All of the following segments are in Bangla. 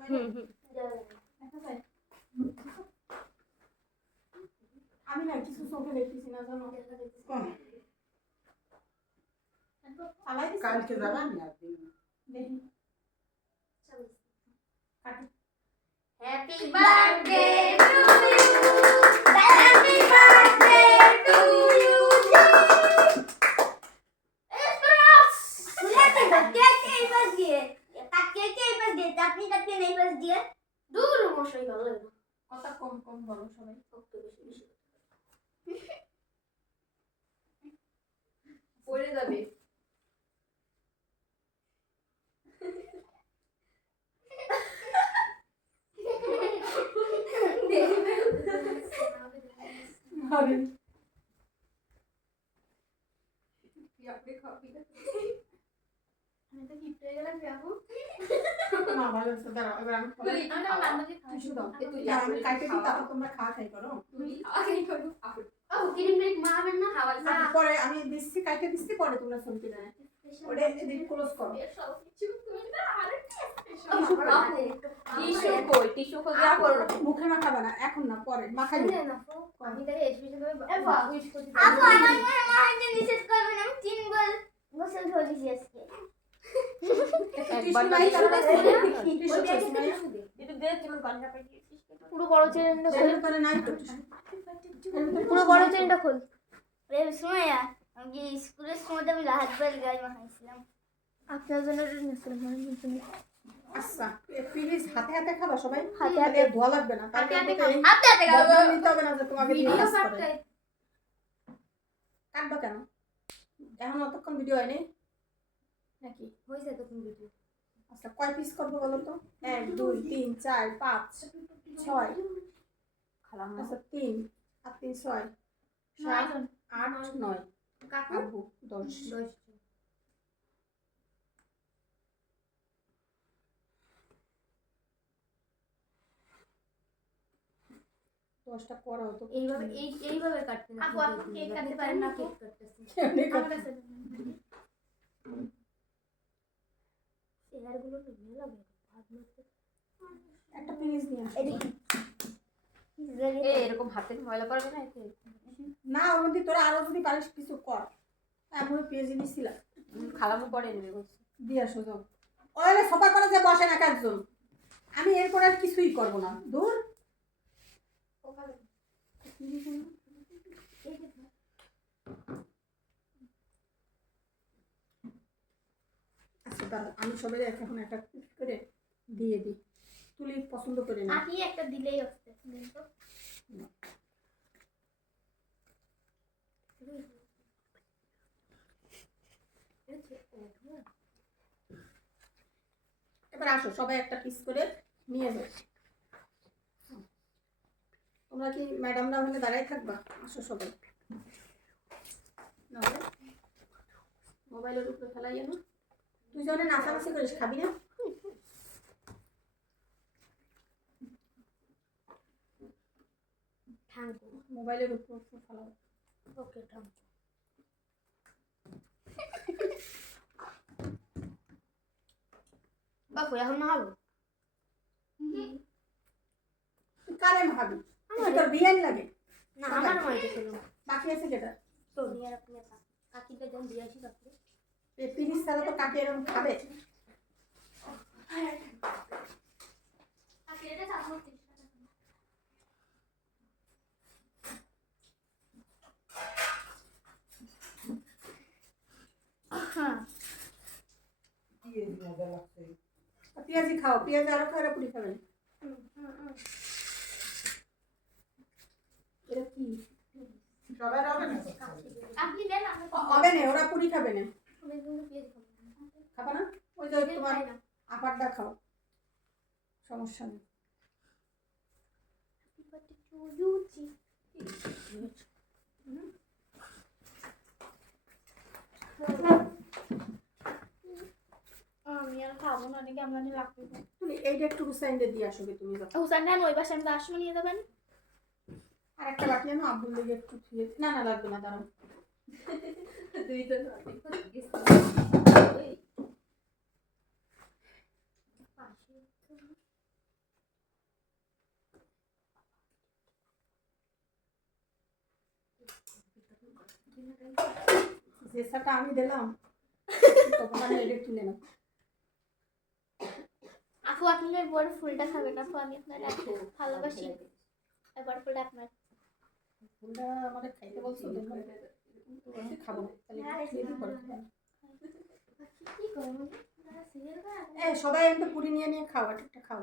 হুম হুম আমি না কিছু চোখে দেখতেছি না জানো চালাই দিছি। কালকে যাবা নি আর দিন দেখি কাটি। Happy birthday to you happy birthday to you দূর মশাই ভালো লাগে কথা কম কম বলো সবাই। শক্ত বেশি বেশি পড়ে যাবে। আরে আপনি খাবি পরে আমি দিচ্ছি দিচ্ছি পরে তোমরা ওটা এদিক ক্লোজ করো। তুমি না মুখে মাখাবে এখন না পরে মাখাই আমি তাহলে মনে হয় নিষেধ করবেন গোসল ধরেছি আজকে। পুরো বড় চেনটা পুরো বড় চেনটা খোল। রে সুমাইয়া আমি স্কুলের সময় আমি রাহাত মাখাইছিলাম। আপনার জন্য আচ্ছা প্লিজ হাতে হাতে খাবা সবাই। হাতে হাতে হাতে। ধোয়া লাগবে না। হাতে হাতে মধ্যে হাতে হাতে বদলে নিতে হবে না তোমাকে ভিডিও কাজ করে। কাটতে কাটবা কেন? এখন অতক্ষণ ভিডিও হয়নি। নাকি? হয়েছে তো তুমি ভিডিও আচ্ছা কয় পিস করব বলো তো? এক দুই তিন চার পাঁচ ছয়। খালাম আচ্ছা তিন আর তিন ছয়। সাত আট নয়। কাকু? দশ। দশ দশটা করা হতো এইভাবে এই এইভাবে কাটতে না কেক কাটতে পারেন না কেক কাটতেছি কেমনে আমার করতে? কাছে চেয়ারগুলো ভাত মারতে। একটা পিস নিয়ে এরকম হাতে ময়লা পড়বে না এতে? না ওর মধ্যে তোরা আরও যদি পারিস কিছু কর। এমন পেঁয়াজি নিছিলাম খালামও পড়ে নেবে বলছে। দিয়ে আসো যাও। ওইলে সফা করে যে বসে না একজন? আমি এরপর আর কিছুই করব না। দূর। আচ্ছা দাঁড়া আমি সবাই এখন একটা পিস করে দিয়ে দিই। তুলি পছন্দ করে না। আপনি একটা দিলেই হচ্ছে এবার আসো সবাই একটা পিস করে নিয়ে যাও। তোমরা কি ম্যাডামরা ওখানে দাঁড়াই থাকবা? আসো সবাই। নাহলে মোবাইলের উপরে ফেলাই না তুই জনে নাচানাচি করিস খাবি না? উপর ফেলাও ওকে ঠাঙ্কু বাপু এখন না হব তুই কারে ভাবি তোর বিরিয়ানি লাগে। না আমার মাইতে ছিল। বাকি আছে যেটা? তো নিয়ে আপনি কাকিটা দেন দিয়ে আসি কাকু এই তিরিশ সালে তো কাকে এরকম খাবে। পেঁয়াজি খাও পেঁয়াজ আরও খাওয়া পুরি খাবেন এটা কি? সবাই হবে না ওরা পুরি খাবে না আমি কিন্তু পেঁয়াজ খাব খাবে না ওই যে তোমার আপারটা খাও সমস্যা নেই। আমি আর খাব না নাকি আমরা লাগবে তুমি এইটা একটু হুসাইনদের দিয়ে আসো তুমি যাও। হুসান নেন ওই পাশে আমি আসব নিয়ে যাবেন। আর একটা আব্বুল দিকে একটু না না লাগবে না দাঁড়াও। তুই তো জেসাটা আমি দিলাম তখন আমি এটা তুলে নেব। আপু আপনার বড় ফুলটা খাবেন আপু আমি আপনার ভালোবাসি। এবার ফুলটা আপনার। ফুলটা আমাদের খাইতে বলছো খাব করব এ সবাই একটা পুরি নিয়ে নিয়ে খাওয়া ঠিকঠাক খাও।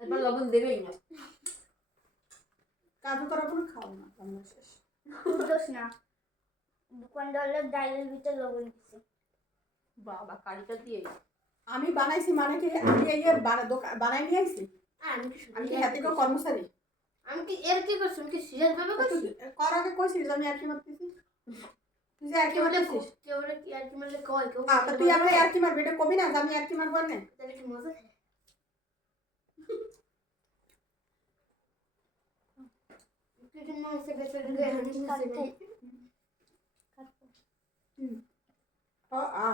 এরপর লবণ দেবেই না কাজু করার খাও না রান্না শেষ। দোষ না। দোকানদারের ডাইলের ভিতরে লবণ দিছে। বাবা কারিটা দিয়ে আমি বানাইছি মানে কি আমি এই এর বানাই নিয়ে আইছি? আমি কি হাতে কর্মচারী? আমি কি এর কি করছি? আমি কি সিরিয়াল ভাবে করছি? কর আগে কইছিস আমি আর কি মারতেছি। তুই যে আর কি মারতেছিস? কেউ বলে কি আর কি মারলে কয়? কেউ তুই আমার আর কি মারবি? এটা কবি না আমি আর কি মারবো না তাহলে কি মজা কিছু না এসে গেছে কাটতে ও আ